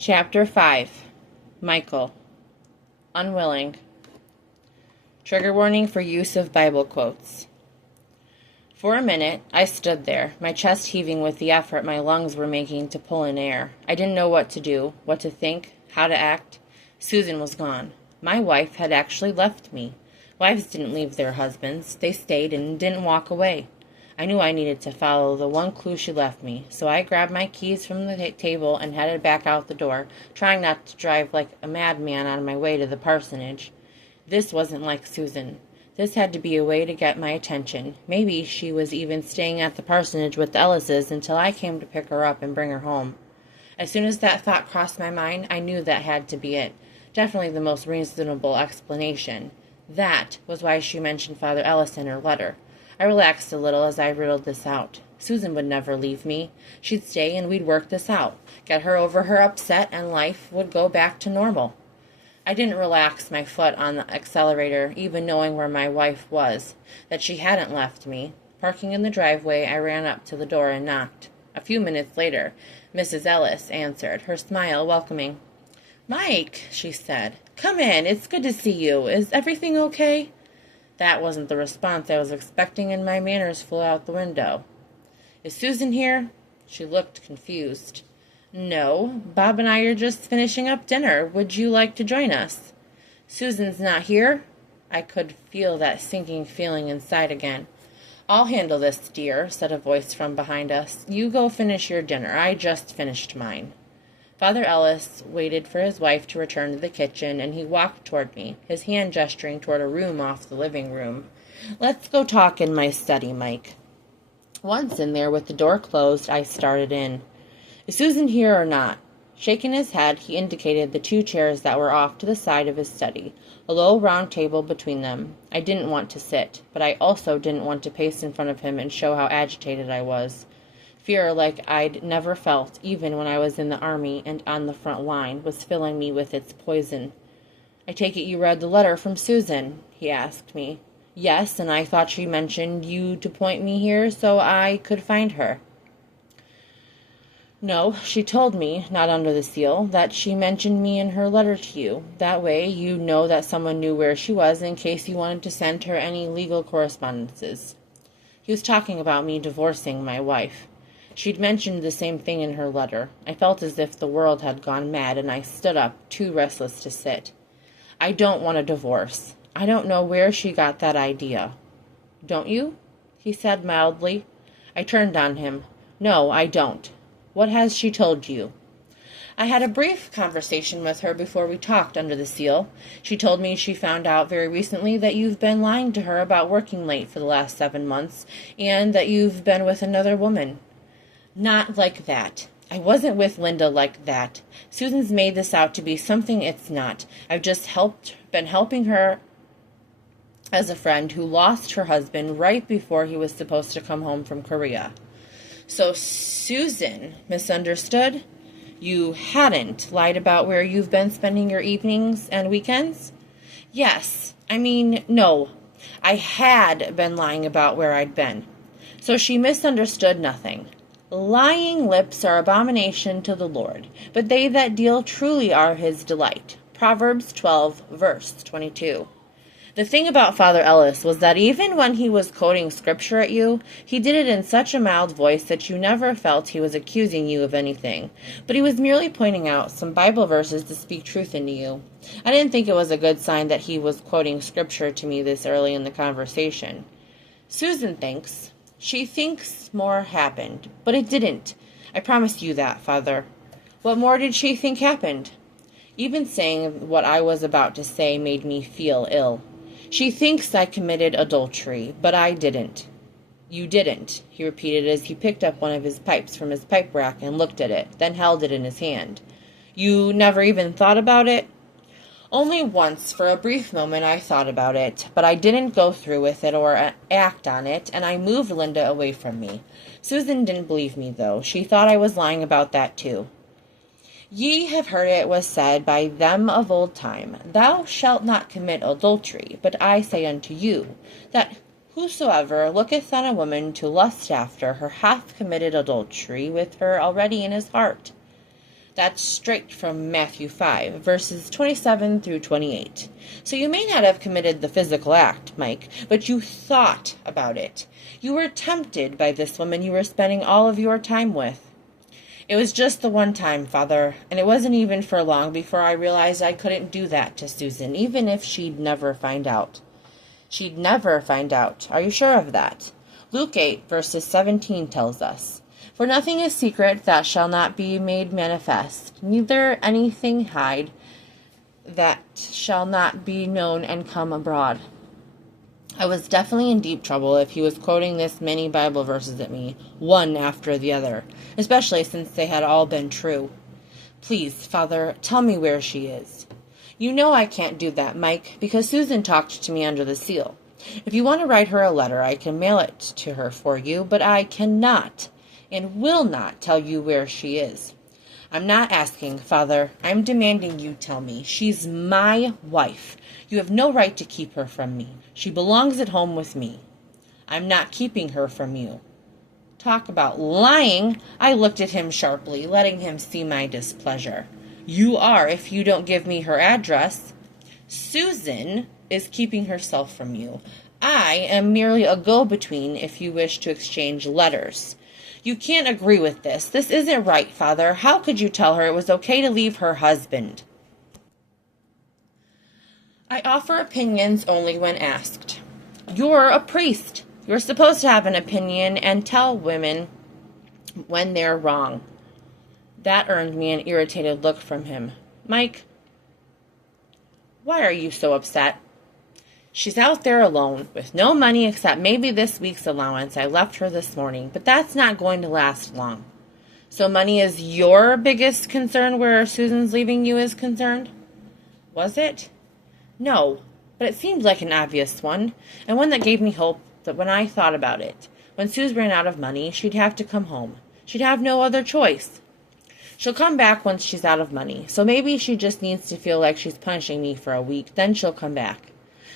Chapter 5. Michael. Unwilling. Trigger warning for use of Bible quotes. For a minute, I stood there, my chest heaving with the effort my lungs were making to pull in air. I didn't know what to do, what to think, how to act. Susan was gone. My wife had actually left me. Wives didn't leave their husbands. They stayed and didn't walk away. I knew I needed to follow the one clue she left me, so I grabbed my keys from the table and headed back out the door, trying not to drive like a madman on my way to the parsonage. This wasn't like Susan. This had to be a way to get my attention. Maybe she was even staying at the parsonage with the Ellises until I came to pick her up and bring her home. As soon as that thought crossed my mind, I knew that had to be it. Definitely the most reasonable explanation. That was why she mentioned Father Ellis in her letter. I relaxed a little as I riddled this out. Susan would never leave me. She'd stay and we'd work this out, get her over her upset, and life would go back to normal. I didn't relax my foot on the accelerator, even knowing where my wife was, that she hadn't left me. Parking in the driveway, I ran up to the door and knocked. A few minutes later, Mrs. Ellis answered, her smile welcoming. "Mike," she said, "come in. It's good to see you. Is everything okay?" That wasn't the response I was expecting, and my manners flew out the window. "Is Susan here?" She looked confused. "No, Bob and I are just finishing up dinner. Would you like to join us?" "Susan's not here?" I could feel that sinking feeling inside again. "I'll handle this, dear," said a voice from behind us. "You go finish your dinner. I just finished mine." Father Ellis waited for his wife to return to the kitchen, and he walked toward me, his hand gesturing toward a room off the living room. "Let's go talk in my study, Mike." Once in there with the door closed, I started in. "Is Susan here or not?" Shaking his head, he indicated the two chairs that were off to the side of his study, a low round table between them. I didn't want to sit, but I also didn't want to pace in front of him and show how agitated I was. Fear like I'd never felt, even when I was in the army and on the front line, was filling me with its poison. "I take it you read the letter from Susan?" he asked me. "Yes, and I thought she mentioned you to point me here so I could find her." "No, she told me, not under the seal, that she mentioned me in her letter to you. That way you know that someone knew where she was in case you wanted to send her any legal correspondences." He was talking about me divorcing my wife. She'd mentioned the same thing in her letter. I felt as if the world had gone mad, and I stood up, too restless to sit. "I don't want a divorce. I don't know where she got that idea." "Don't you?" he said mildly. I turned on him. "No, I don't. What has she told you?" "I had a brief conversation with her before we talked under the seal. She told me she found out very recently that you've been lying to her about working late for the last 7 months, and that you've been with another woman." "Not like that. I wasn't with Linda like that. Susan's made this out to be something it's not. I've just been helping her as a friend who lost her husband right before he was supposed to come home from Korea." "So Susan misunderstood? You hadn't lied about where you've been spending your evenings and weekends?" No. I had been lying about where I'd been. So she misunderstood nothing. "Lying lips are abomination to the Lord, but they that deal truly are his delight." Proverbs 12, verse 22. The thing about Father Ellis was that even when he was quoting scripture at you, he did it in such a mild voice that you never felt he was accusing you of anything, but he was merely pointing out some Bible verses to speak truth into you. I didn't think it was a good sign that he was quoting scripture to me this early in the conversation. "Susan thinks. She thinks more happened, but it didn't. I promise you that, Father." "What more did she think happened?" Even saying what I was about to say made me feel ill. "She thinks I committed adultery, but I didn't." "You didn't," he repeated as he picked up one of his pipes from his pipe rack and looked at it, then held it in his hand. "You never even thought about it?" "Only once, for a brief moment, I thought about it, but I didn't go through with it or act on it, and I moved Linda away from me. Susan didn't believe me, though. She thought I was lying about that, too. Ye have heard it was said by them of old time, Thou shalt not commit adultery. But I say unto you, that whosoever looketh on a woman to lust after her hath committed adultery with her already in his heart. That's straight from Matthew 5, verses 27 through 28. So you may not have committed the physical act, Mike, but you thought about it. You were tempted by this woman you were spending all of your time with. It was just the one time, Father, and it wasn't even for long before I realized I couldn't do that to Susan, even if she'd never find out. She'd never find out. Are you sure of that? Luke 8, verses 17 tells us, "For nothing is secret that shall not be made manifest, neither anything hide that shall not be known and come abroad." I was definitely in deep trouble if he was quoting this many Bible verses at me, one after the other, especially since they had all been true. Please, Father, tell me where she is. You know I can't do that, Mike, because Susan talked to me under the seal. If you want to write her a letter, I can mail it to her for you, but I cannot and will not tell you where she is. I'm not asking, Father. I'm demanding you tell me. She's my wife. You have no right to keep her from me. She belongs at home with me. I'm not keeping her from you. Talk about lying. I looked at him sharply, letting him see my displeasure. You are if you don't give me her address. Susan is keeping herself from you. I am merely a go-between if you wish to exchange letters. You can't agree with this. This isn't right, Father. How could you tell her it was okay to leave her husband? I offer opinions only when asked. You're a priest. You're supposed to have an opinion and tell women when they're wrong. That earned me an irritated look from him. Mike, why are you so upset? She's out there alone, with no money except maybe this week's allowance I left her this morning, but that's not going to last long. So money is your biggest concern where Susan's leaving you is concerned? Was it? No, but it seemed like an obvious one, and one that gave me hope that when I thought about it, when Suze ran out of money, she'd have to come home. She'd have no other choice. She'll come back once she's out of money, so maybe she just needs to feel like she's punishing me for a week, then she'll come back.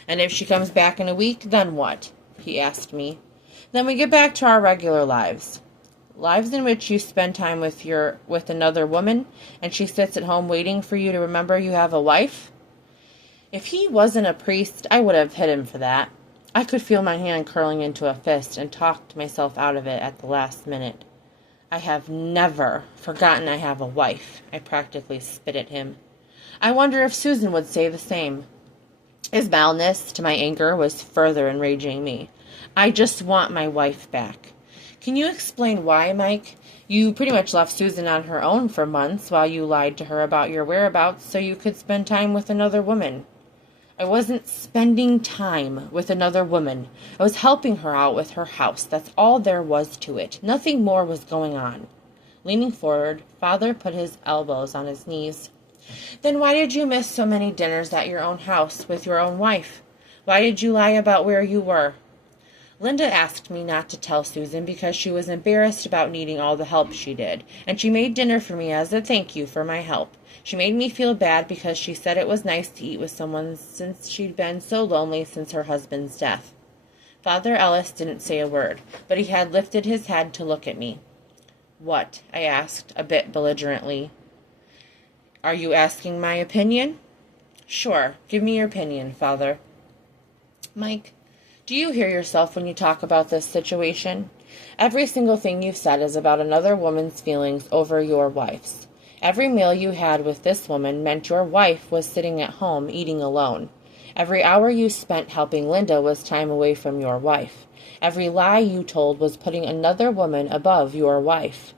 And if she comes back in a week, then what? He asked me. Then we get back to our regular lives. Lives in which you spend time with another woman, and she sits at home waiting for you to remember you have a wife? If he wasn't a priest, I would have hit him for that. I could feel my hand curling into a fist and talked myself out of it at the last minute. I have never forgotten I have a wife. I practically spit at him. I wonder if Susan would say the same. His mildness to my anger was further enraging me. I just want my wife back. Can you explain why, Mike? You pretty much left Susan on her own for months while you lied to her about your whereabouts so you could spend time with another woman. I wasn't spending time with another woman. I was helping her out with her house. That's all there was to it. Nothing more was going on. Leaning forward, Father put his elbows on his knees. Then why did you miss so many dinners at your own house with your own wife? Why did you lie about where you were? Linda asked me not to tell Susan because she was embarrassed about needing all the help she did, and she made dinner for me as a thank you for my help. She made me feel bad because she said it was nice to eat with someone since she'd been so lonely since her husband's death. Father Ellis didn't say a word, but he had lifted his head to look at me. What? I asked, a bit belligerently. Are you asking my opinion? Sure. Give me your opinion, Father. Mike, do you hear yourself when you talk about this situation? Every single thing you've said is about another woman's feelings over your wife's. Every meal you had with this woman meant your wife was sitting at home eating alone. Every hour you spent helping Linda was time away from your wife. Every lie you told was putting another woman above your wife.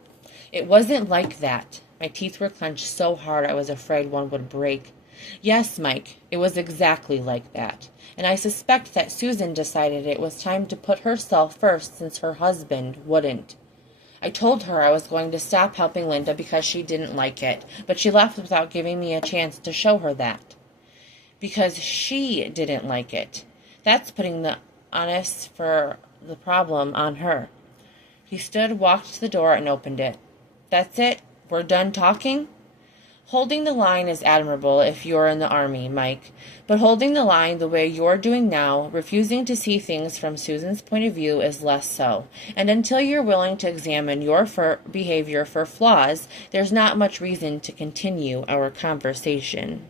It wasn't like that. My teeth were clenched so hard I was afraid one would break. Yes, Mike, it was exactly like that. And I suspect that Susan decided it was time to put herself first since her husband wouldn't. I told her I was going to stop helping Linda because she didn't like it, but she left without giving me a chance to show her that. Because she didn't like it. That's putting the onus for the problem on her. He stood, walked to the door, and opened it. That's it? We're done talking? Holding the line is admirable if you're in the Army, Mike, but holding the line the way you're doing now, refusing to see things from Susan's point of view, is less so. And until you're willing to examine your behavior for flaws, there's not much reason to continue our conversation.